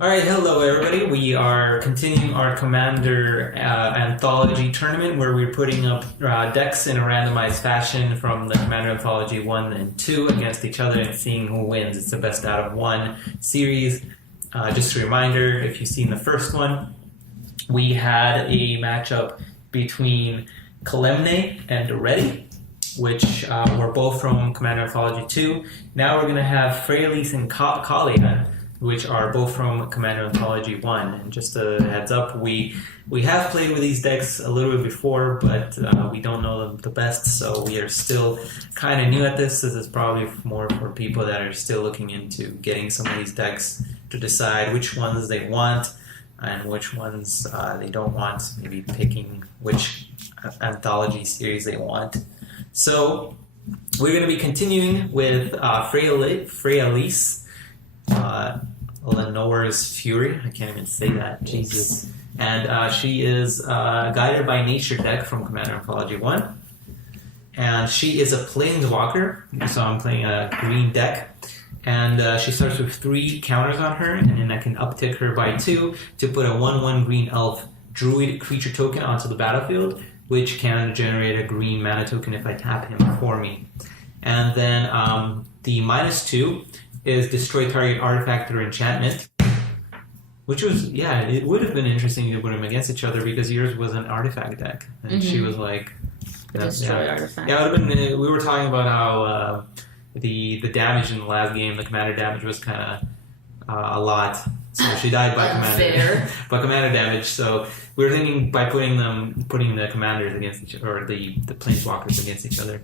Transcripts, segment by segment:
Alright, hello everybody. We are continuing our Commander Anthology tournament where we're putting up decks in a randomized fashion from the Commander Anthology 1 and 2 against each other and seeing who wins. It's a best out of one series. Just a reminder, if you've seen the first one, we had a matchup between Kalemne and Reddy, which were both from Commander Anthology 2. Now we're going to have Freyalise and Kaalia, which are both from Commander Anthology 1. And just a heads up, we have played with these decks a little bit before, but we don't know them the best, so we are still kind of new at this. This is probably more for people that are still looking into getting some of these decks to decide which ones they want and which ones they don't want, maybe picking which anthology series they want. So we're going to be continuing with Freyalise, Llanowar's Fury. I can't even say that. Jesus. And she is Guided by Nature deck from Commander Anthology 1. And she is a Planeswalker, so I'm playing a green deck. And she starts with 3 counters on her, and then I can uptick her by 2 to put a 1/1 green elf druid creature token onto the battlefield, which can generate a green mana token if I tap him for me. And then the -2 is destroy target artifact or enchantment, which was, it would have been interesting to put them against each other because yours was an artifact deck, and she was like, destroy artifact. Yeah, it would have been. We were talking about how the damage in the last game, the commander damage was kind of a lot. So she died by commander damage. So we were thinking by putting the commanders against each other, or the planeswalkers against each other.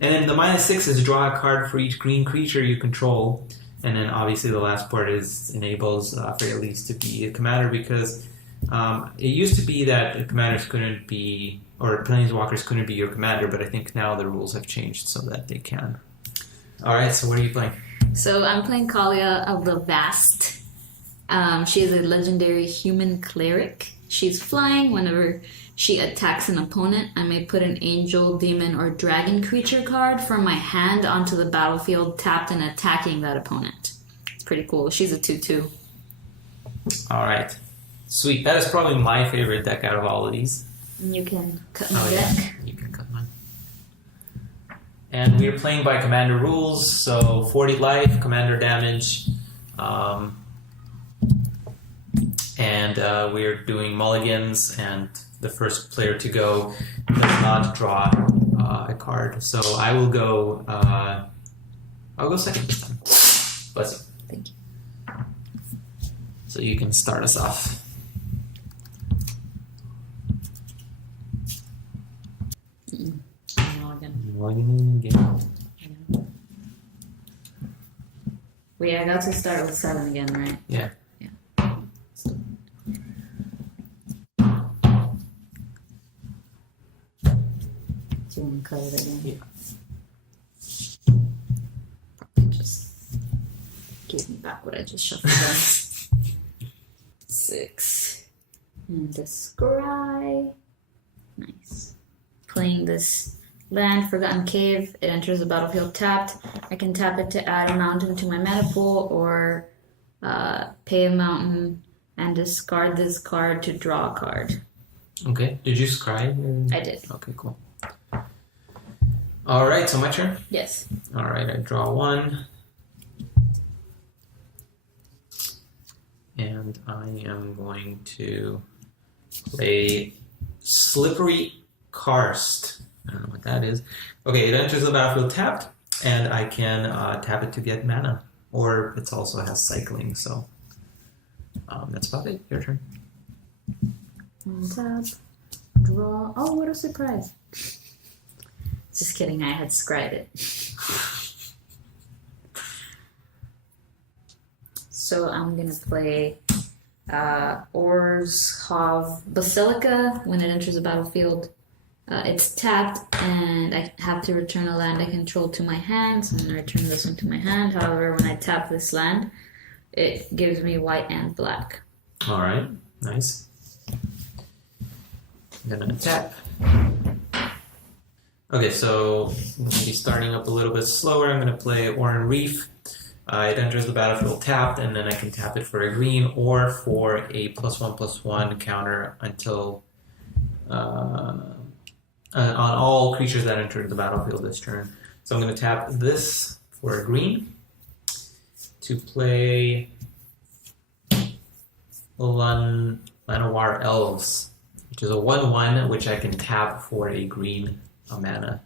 And then the -6 is draw a card for each green creature you control. And then obviously the last part enables Freyalise to be a commander, because it used to be that commanders couldn't be, or planeswalkers couldn't be your commander, but I think now the rules have changed so that they can. Alright, so what are you playing? So I'm playing Kaalia of the Vast. She is a legendary human cleric. She's flying. Whenever she attacks an opponent, I may put an angel, demon, or dragon creature card from my hand onto the battlefield, tapped and attacking that opponent. It's pretty cool. She's a 2/2. Alright. Sweet. That is probably my favorite deck out of all of these. You can cut my deck. Yeah. You can cut mine. And we're playing by commander rules, so 40 life, commander damage, and we're doing mulligans, and the first player to go does not draw a card. So I will go, I'll go second this time. Bless you. Thank you. So you can start us off. Wait, I got to start with 7 again, right? Yeah. Do you want to cut it again? Yeah. Probably just give me back what I just shuffled down. 6. And the scry. Nice. Playing this land, Forgotten Cave. It enters the battlefield tapped. I can tap it to add a mountain to my mana pool, or pay a mountain and discard this card to draw a card. Okay. Did you scry? I did. Okay, cool. Alright, so my turn? Yes. Alright, I draw 1. And I am going to play Slippery Karst. I don't know what that is. Okay, it enters the battlefield tapped, and I can tap it to get mana. Or it also has cycling, so that's about it. Your turn. Tap, draw. Oh, what a surprise. Just kidding, I had scried it. So I'm going to play Orzhov Basilica. When it enters the battlefield, it's tapped, and I have to return a land I control to my hand. So I'm going to return this one to my hand. However, when I tap this land, it gives me white and black. Alright, nice. I'm going to tap. Okay, so I'm going to be starting up a little bit slower. I'm going to play Oran Reef. It enters the battlefield tapped, and then I can tap it for a green or for a +1/+1 counter until on all creatures that enter the battlefield this turn. So I'm going to tap this for a green to play Llanowar Elves, which is a 1/1, which I can tap for a green mana.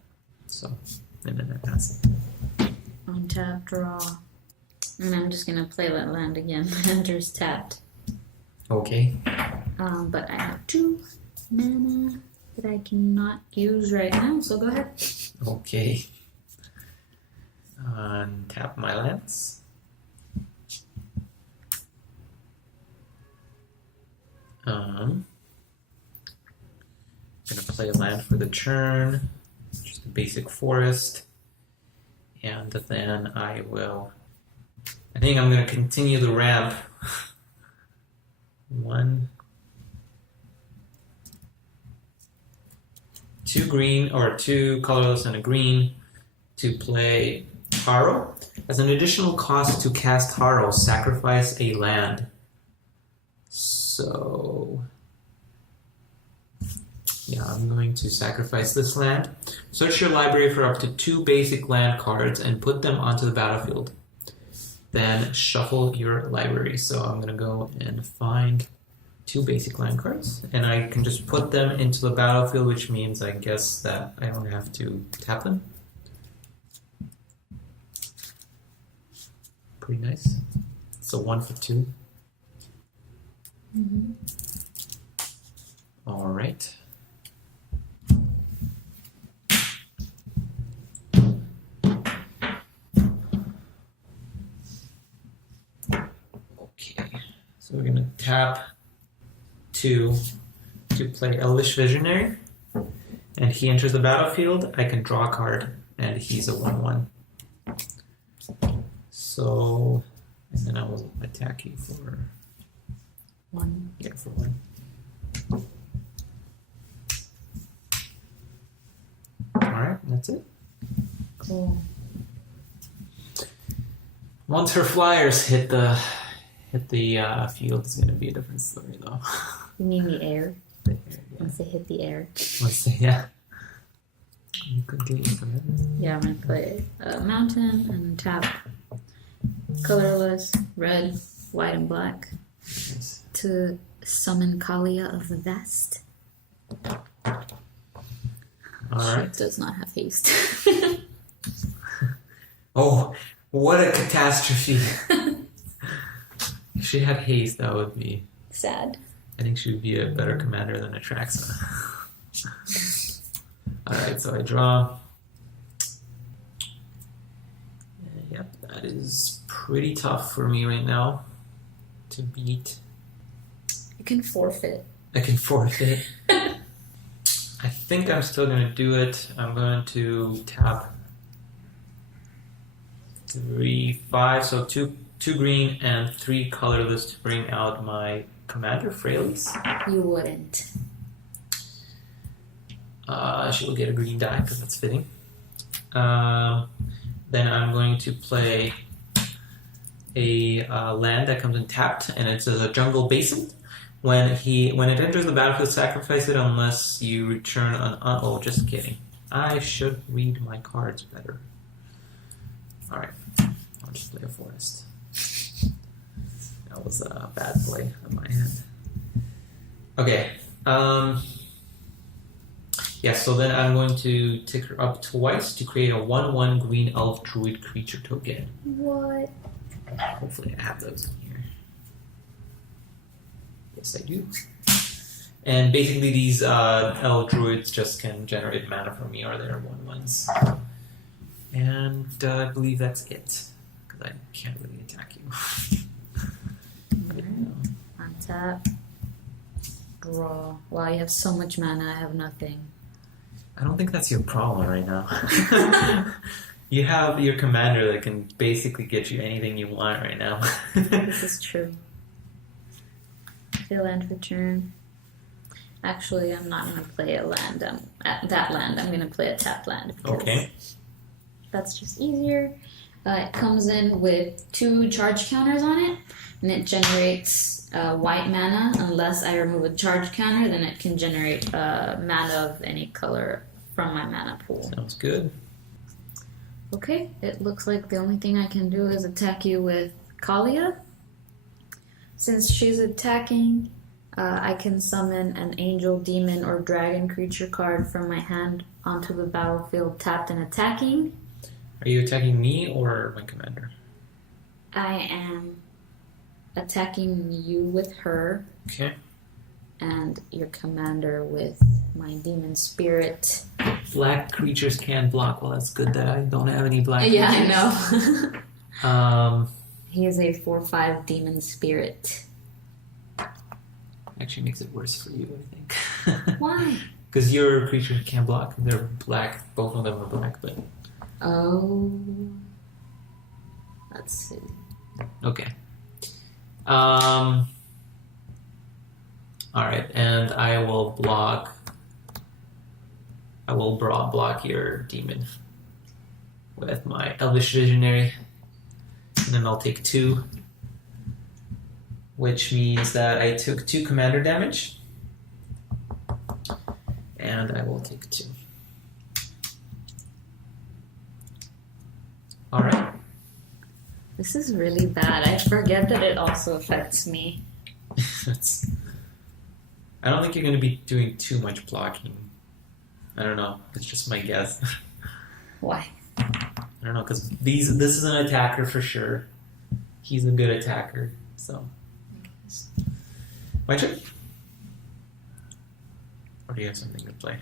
So, and then I pass it. Untap, draw. And I'm just gonna play that land again. Enter's tapped. Okay. But I have 2 mana that I cannot use right now, so go ahead. Okay. Tap my lands. I'm gonna play a land for the turn, just a basic forest, and then I think I'm gonna continue the ramp. 1, 2 green, or 2 colorless and a green to play Harrow. As an additional cost to cast Harrow, sacrifice a land. So, yeah, I'm going to sacrifice this land. Search your library for up to 2 basic land cards and put them onto the battlefield. Then shuffle your library. So I'm going to go and find 2 basic land cards, and I can just put them into the battlefield, which means I guess that I don't have to tap them. Pretty nice. So 1 for 2. Mm-hmm. All right. Okay, so we're gonna tap 2 to play Elvish Visionary, and he enters the battlefield. I can draw a card, and he's a 1/1. So, and then I will attack you for 1. Yeah, for 1. Alright, that's it. Cool. Once her flyers hit the field, it's gonna be a different story though. You mean the air? Yeah. Once they hit the air. Yeah. You could do it for that. Yeah, I'm gonna play a mountain and tap colorless, red, white, and black Nice. to summon Kaalia of the Vast. Alright. She does not have haste. Oh, what a catastrophe. If she had haste, that would be... Sad. I think she would be a better commander than Atraxa. Alright, so I draw. Yep, that is pretty tough for me right now to beat. You can forfeit. I can forfeit. I think I'm still going to do it. I'm going to tap 3, 5, so 2 green and 3 colorless to bring out my commander, Freyalise. You wouldn't. She will get a green die because that's fitting. Then I'm going to play a land that comes in tapped, and it's a jungle basin. When it enters the battlefield, sacrifice it unless you return an... oh, just kidding. I should read my cards better. Alright, I'll just play a forest. That was a bad play on my hand. Okay. Yeah, so then I'm going to tick her up twice to create a 1/1 green elf druid creature token. What? Hopefully I have those in here. Yes, I do. And basically these elf druids just can generate mana for me, or they're 1/1s. And I believe that's it, because I can't really attack you. Untap. Draw. Wow, you have so much mana, I have nothing. I don't think that's your problem right now. You have your commander that can basically get you anything you want right now. This is true. Play land for turn. Actually, I'm not going to play a land. That land. I'm going to play a tapped land. Okay. That's just easier. It comes in with 2 charge counters on it, and it generates white mana. Unless I remove a charge counter, then it can generate mana of any color from my mana pool. Sounds good. Okay, it looks like the only thing I can do is attack you with Kaalia. Since she's attacking, I can summon an angel, demon, or dragon creature card from my hand onto the battlefield tapped and attacking. Are you attacking me or my commander? I am attacking you with her. Okay. And your commander with my demon spirit. Black creatures can block. Well, that's good that I don't have any black creatures. Yeah, I know. He is a 4/5 demon spirit. Actually makes it worse for you, I think. Why? Because your creature can't block. They're black. Both of them are black, but... Oh. Let's see. Okay. Alright, and I will block... I will block your demon with my Elvish Visionary. And then I'll take 2. Which means that I took 2 commander damage. And I will take 2. Alright. This is really bad. I forget that it also affects me. I don't think you're going to be doing too much blocking. I don't know. It's just my guess. Why? I don't know, because this is an attacker for sure. He's a good attacker, so... My turn? Or do you have something to play?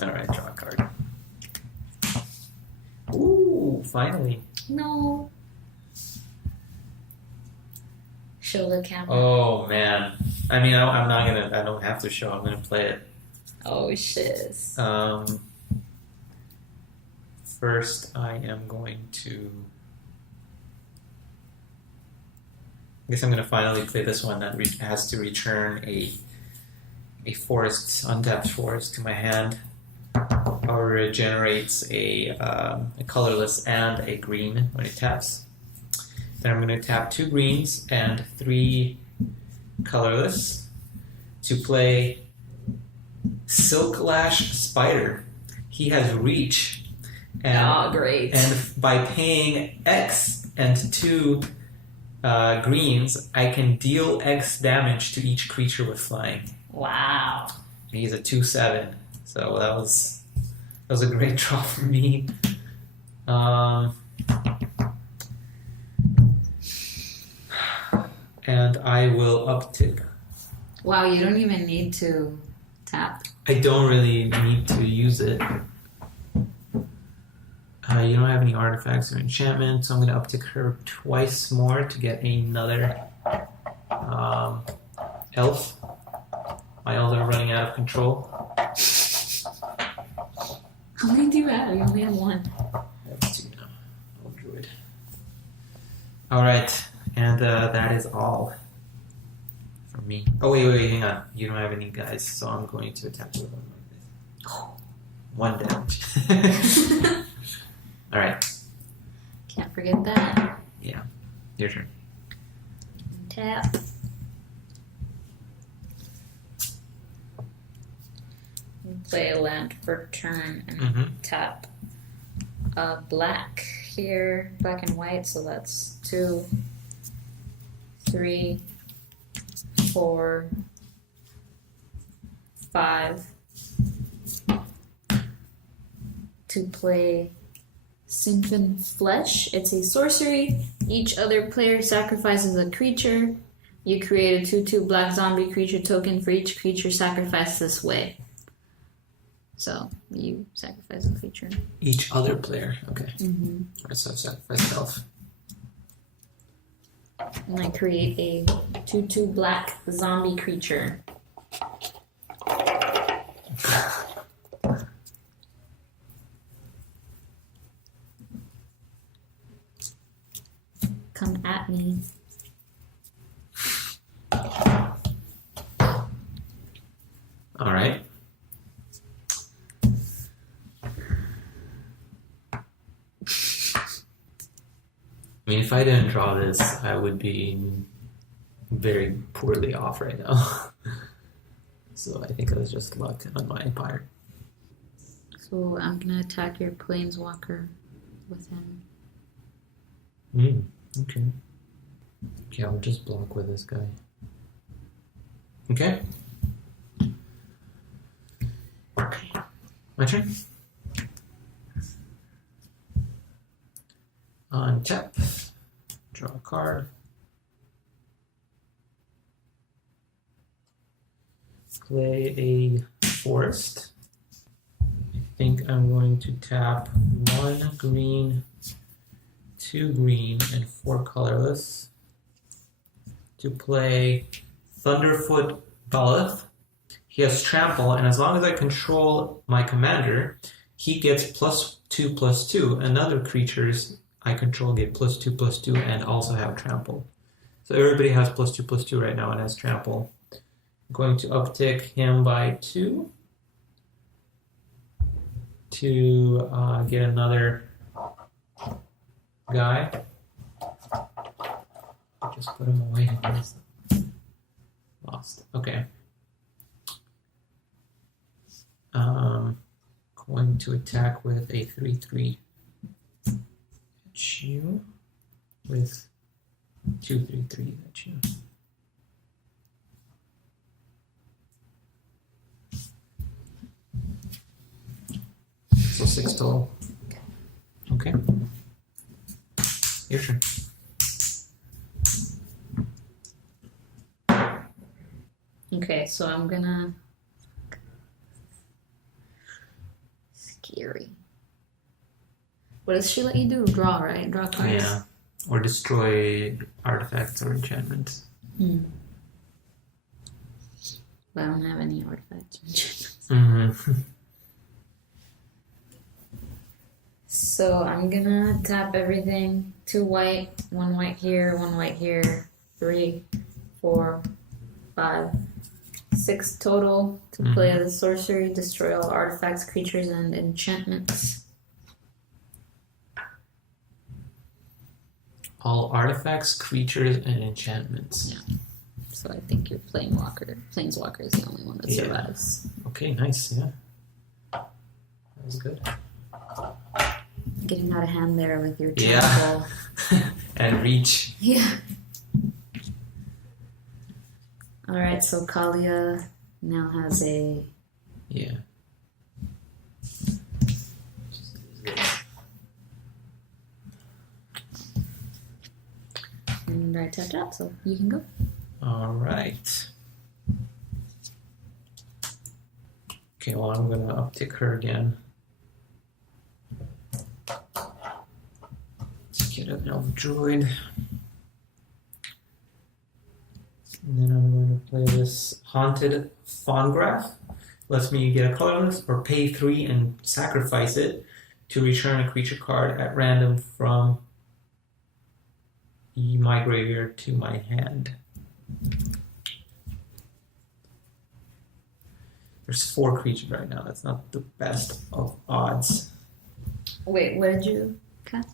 Alright, draw a card. Ooh, finally. No. Show the camera. Oh, man. I mean, I'm not gonna... I don't have to show. I'm gonna play it. Oh, shiz. First, I am going to... I guess I'm going to finally play this one that has to return a forest, untapped forest to my hand. Or it generates a colorless and a green when it taps. Then I'm going to tap 2 greens and 3 colorless to play Silk Lash Spider. He has reach. And, great. And by paying X and 2 greens, I can deal X damage to each creature with flying. Wow. And he's a 2/7, so that was a great draw for me. And I will uptick. Wow, you don't even need to tap. I don't really need to use it. You don't have any artifacts or enchantments, so I'm going to uptick her twice more to get another elf. My elves are running out of control. How many do you have? You only have 1. I have 2 now. Oh, druid. Alright, and that is all for me. Oh, wait, hang on. You don't have any guys, so I'm going to attack with them like this. 1 damage. Alright. Can't forget that. Yeah. Your turn. Tap. Play a land for turn and tap black here, black and white, so that's 2, 3, 4, 5. To play Symphon Flesh. It's a sorcery. Each other player sacrifices a creature. You create a 2/2 black zombie creature token for each creature sacrificed this way. So you sacrifice a creature. Each other player. Okay. Mm-hmm. Alright, so sacrifice elf. And I create a 2/2 black zombie creature. Come at me. Alright. I mean, if I didn't draw this, I would be very poorly off right now. So I think it was just luck on my part. So I'm gonna attack your planeswalker with him. Okay. Okay, I'll just block with this guy. Okay. My turn. Untap. Draw a card. Play a forest. I think I'm going to tap 1 green, 2 green, and 4 colorless to play Thunderfoot Baleth. He has trample, and as long as I control my commander, he gets +2/+2, and other creatures I control get +2/+2 and also have trample. So everybody has +2/+2 right now and has trample. I'm going to uptick him by 2 to get another guy. Just put him away. Lost. Okay. Going to attack with a 3/3. Hit you with 2/3/3. Hit you. So 6 total. Okay. Your turn. Okay, so I'm gonna... Scary. What does she let you do? Draw, right? Draw cards? Yeah. Or destroy artifacts or enchantments. But I don't have any artifacts or enchantments. Mm-hmm. So I'm gonna tap everything. 2 white, 1 white here, 1 white here, 3, 4, 5, 6 total to play as a sorcery, destroy all artifacts, creatures, and enchantments. All artifacts, creatures, and enchantments. Yeah. So I think your Planeswalker is the only one that survives. Okay, nice, yeah. That was good. Getting out of hand there with your trample. Yeah. And reach. Yeah. Alright, so Kaalia now has a... Yeah. And I tapped out, so you can go. Alright. Okay, well, I'm gonna uptick her again. To get an elf druid. And then I'm going to play this Haunted Fawngraph. Lets me get a colorless or pay 3 and sacrifice it to return a creature card at random from my graveyard to my hand. There's 4 creatures right now. That's not the best of odds. Wait, what did you cast?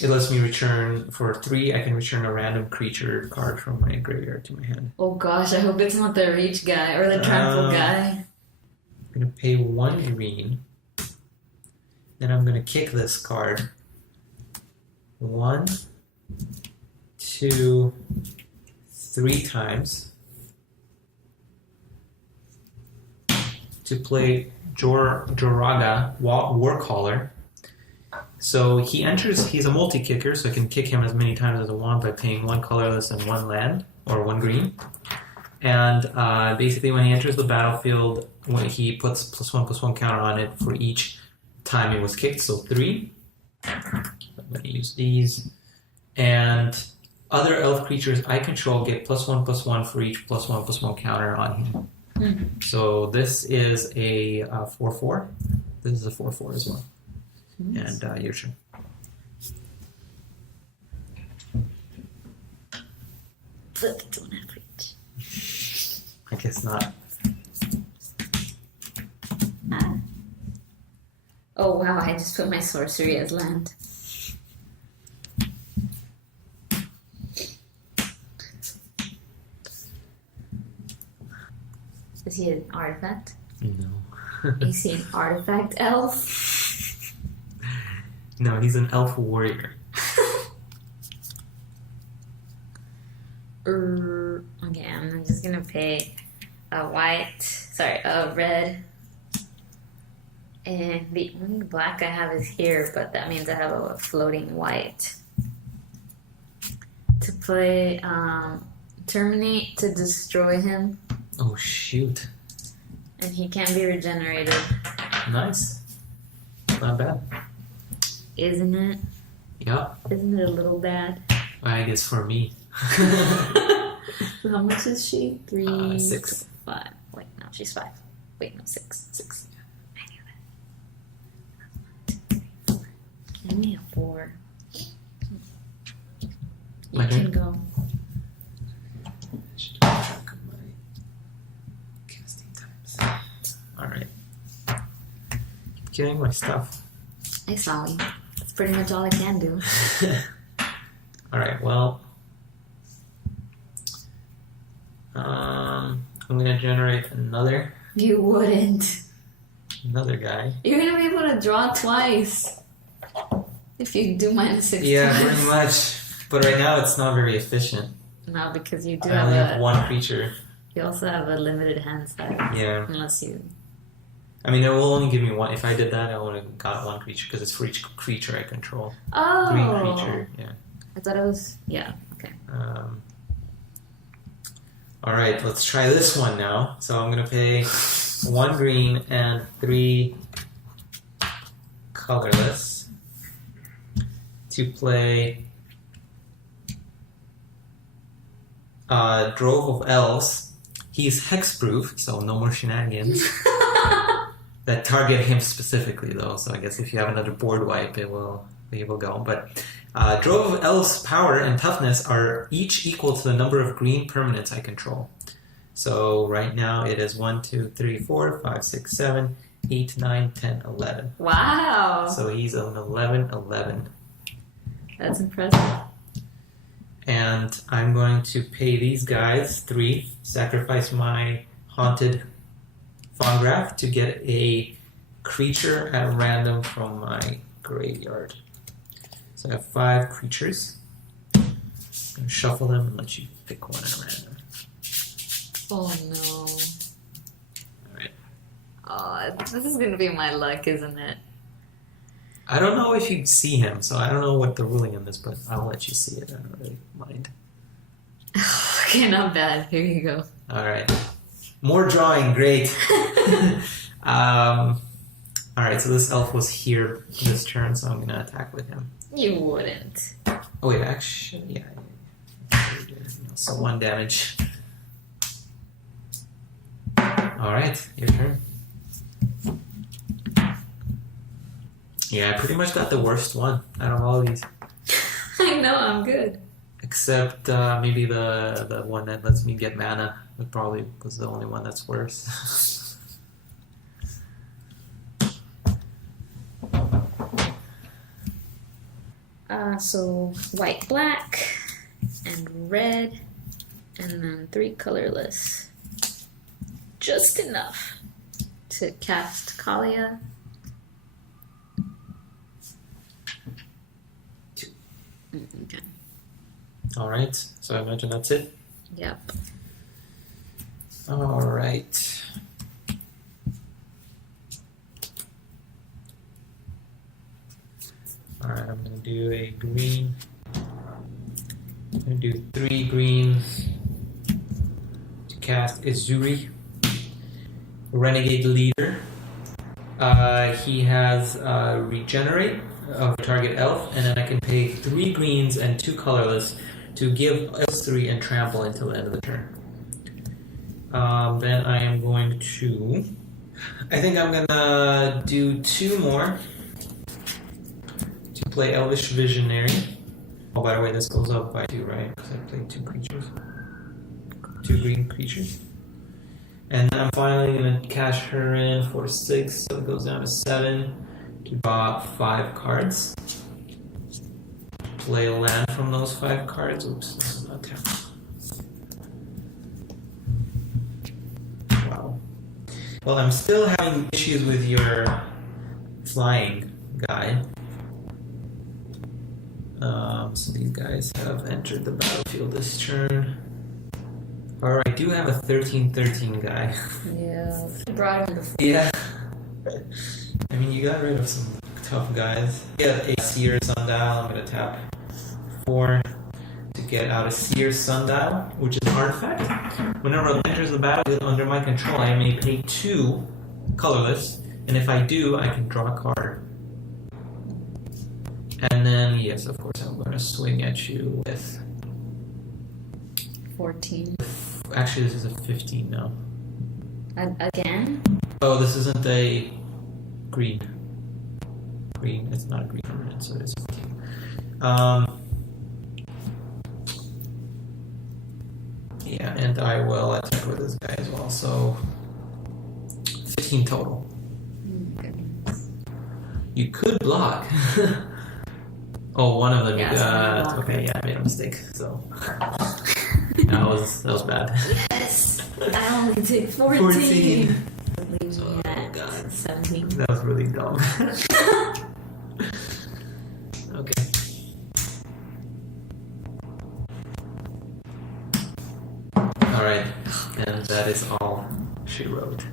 It lets me return, for 3, I can return a random creature card from my graveyard to my hand. Oh gosh, I hope it's not the reach guy or the trample guy. I'm going to pay 1 green. Then I'm going to kick this card. 1, 2, 3 times. To play Joraga, Warcaller. So he enters, he's a multi-kicker, so I can kick him as many times as I want by paying 1 colorless and 1 land, or 1 green. And basically when he enters the battlefield, when he puts +1/+1 counter on it for each time it was kicked, so 3. I'm going to use these. And other elf creatures I control get +1/+1 for each +1/+1 counter on him. So this is a 4/4. This is a 4/4 as well. And your turn. But it don't have reach. I guess not. Oh wow, I just put my sorcery as land. he an artifact? No. Is he an artifact elf? No, he's an elf warrior. Okay, I'm just gonna pay a red. And the only black I have is here, but that means I have a floating white. To play Terminate to destroy him. Oh, shoot. And he can be regenerated. Nice. Not bad. Isn't it? Yeah. Isn't it a little bad? I guess for me. So how much is she? 3, 6. 5. Wait, no, she's 5. Wait, no, 6. 6. I knew it. 1, 2, 3, 4. I only have 4. You can go. I should keep track of my casting times. Alright. Keep getting my stuff. I saw you. That's pretty much all I can do. Alright, well. I'm gonna generate another You wouldn't. guy. You're gonna be able to draw twice. If you do -6 Yeah, times. pretty much. But right now it's not very efficient. No, because you do I only have one creature. You also have a limited hand size. Yeah. Unless you. I mean, it will only give me one. If I did that, I would have got one creature because it's for each creature I control. Oh. Green creature, yeah. I thought it was. Yeah. Okay. All right, let's try this one now. So I'm gonna pay 1 green and 3 colorless to play Drove of Elves. He's hexproof, so no more shenanigans. That target him specifically, though. So I guess if you have another board wipe, it will go. But Drove of Elves' power and toughness are each equal to the number of green permanents I control. So right now it is 1, 2, 3, 4, 5, 6, 7, 8, 9, 10, 11. Wow. So he's an 11/11. That's impressive. And I'm going to pay these guys 3, sacrifice my Haunted Phonograph to get a creature at random from my graveyard. So I have 5 creatures. I'm going to shuffle them and let you pick one at random. Oh no. Alright. Oh, this is gonna be my luck, isn't it? I don't know if you see him, so I don't know what the ruling on this, but I'll let you see it. I don't really mind. Okay, not bad. Here you go. Alright. More drawing, great. Alright, so this elf was here this turn, so I'm going to attack with him. You wouldn't. Oh wait, actually, yeah. So 1 damage. Alright, your turn. Yeah, I pretty much got the worst one out of all of these. I know, I'm good. Except maybe the one that lets me get mana. It probably was the only one that's worse. So white, black, and red, and then 3 colorless. Just enough to cast Kaalia. Okay. Alright, so I imagine that's it? Yep. Alright. Alright, I'm gonna do a green. I'm gonna do 3 greens to cast Izuri, Renegade Leader. He has Regenerate of target elf, and then I can pay 3 greens and 2 colorless to give us 3 and trample until the end of the turn. Then I am going to... I think I'm gonna do 2 more to play Elvish Visionary. Oh, by the way, this goes up by 2, right? Because I played 2 creatures. 2 green creatures. And then I'm finally gonna cash her in for 6, so it goes down to 7 to draw 5 cards. Play a land from those 5 cards. Oops, this is not terrible. Wow. Well, I'm still having issues with your flying guy. So these guys have entered the battlefield this turn. Or I do have a 13-13 guy. Yeah, I brought him before. Yeah. I mean, you got rid of some tough guys. Get a Seer Sundial. I'm gonna tap 4 to get out a Seer Sundial, which is an artifact. Whenever it enters the battlefield under my control, I may pay 2 colorless, and if I do, I can draw a card. And then, yes, of course, I'm going to swing at you with... 14. Actually, this is a 15 now. Again? Oh, this isn't a green. Green, it's not a green permanent, so it's 15. Yeah, and I will attack with this guy as well, so 15 total. Goodness. You could block. Oh, one of them you got. block. Okay, yeah, I made a mistake, so that was bad. Yes! I only did 14. 14. That leaves me at God. 17. That was really dumb. Okay. Alright, and that is all she wrote.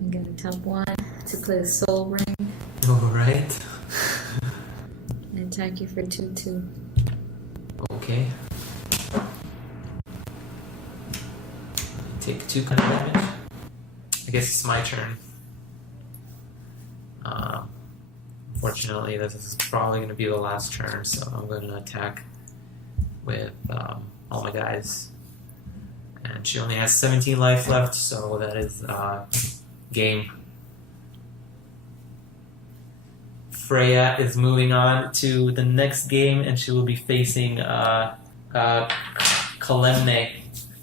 I'm gonna tap 1 to play the Soul Ring Alright. and attack you for 2/2. Okay. Take 2 kind of damage. I guess it's my turn. Fortunately, this is probably going to be the last turn, so I'm going to attack with all my guys. And she only has 17 life left, so that is game. Freya is moving on to the next game, and she will be facing Kalemne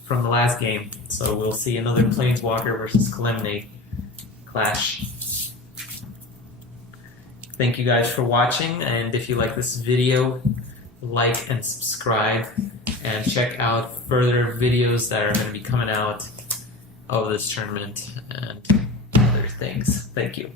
from the last game. So we'll see another Planeswalker versus Kalemne clash. Thank you guys for watching, and if you like this video, like and subscribe, and check out further videos that are going to be coming out of this tournament and other things. Thank you.